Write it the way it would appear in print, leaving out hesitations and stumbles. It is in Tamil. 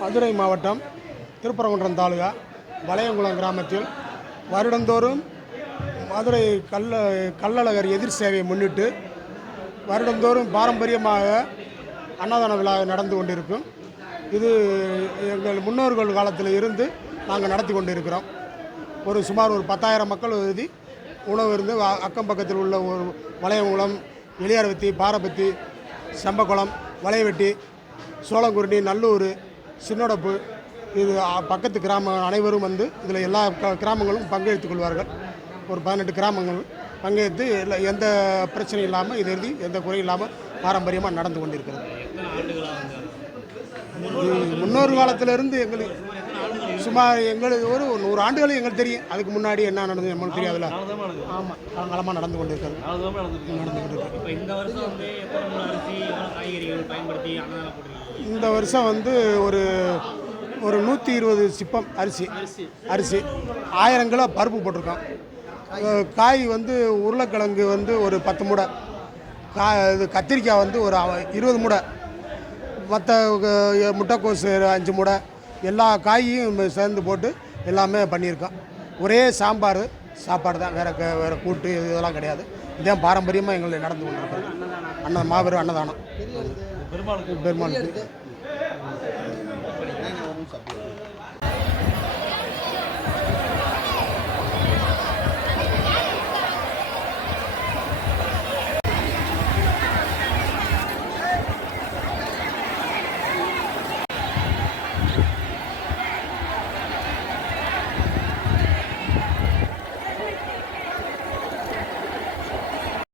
மதுரை மாவட்டம் திருப்பரங்குன்றம் தாலுகா வளையங்குளம் கிராமத்தில் வருடந்தோறும் மதுரை கள்ளழகர் எதிர் சேவையை முன்னிட்டு வருடந்தோறும் பாரம்பரியமாக அன்னதான விழா நடந்து கொண்டிருக்கும். இது எங்கள் முன்னோர்கள் காலத்தில் இருந்து நாங்கள் நடத்தி கொண்டிருக்கிறோம். சுமார் 10,000 மக்கள் எழுதி உணவு இருந்து அக்கம் பக்கத்தில் உள்ள ஒரு வளையங்குளம், எளியார்வத்தி, பாரபத்தி, செம்பக்குளம், வளையவெட்டி, சோளங்குருணி, நல்லூர், சின்னொடப்பு, இது பக்கத்து கிராமங்கள் அனைவரும் வந்து இதில் எல்லா கிராமங்களும் பங்கெடுத்துக் கொள்வார்கள். ஒரு 18 கிராமங்கள் பங்கேற்று எந்த பிரச்சனையும் இல்லாமல் இது எழுதி எந்த குறையும் இல்லாமல் பாரம்பரியமாக நடந்து கொண்டிருக்கிறது. முன்னோர் காலத்திலிருந்து எங்களுக்கு சுமார் ஒரு 100 ஆண்டுகள் எங்களுக்கு தெரியும். அதுக்கு முன்னாடி என்ன நடந்தது நம்மளுக்கு தெரியாதுல்ல. ஆமாம், காலங்காலமாக நடந்து கொண்டிருக்கிறது. இந்த வருஷம் வந்து ஒரு 120 சிப்பம் அரிசி 1000 கிலோ பருப்பு போட்டிருக்கோம். காய் வந்து உருளைக்கிழங்கு வந்து ஒரு 10 மூடை, இது கத்திரிக்காய் வந்து ஒரு 20 மூடை, மற்ற முட்டைக்கோசு 5 மூடை, எல்லா காயும் சேர்ந்து போட்டு எல்லாமே பண்ணியிருக்கோம். ஒரே சாப்பாடு தான், வேறு கூட்டு இதெல்லாம் கிடையாது. இதுதான் பாரம்பரியமாக எங்களுக்கு நடந்து கொண்டிருக்கிறது. மாபெரும் அன்னதானம் பெருமாளுக்கு.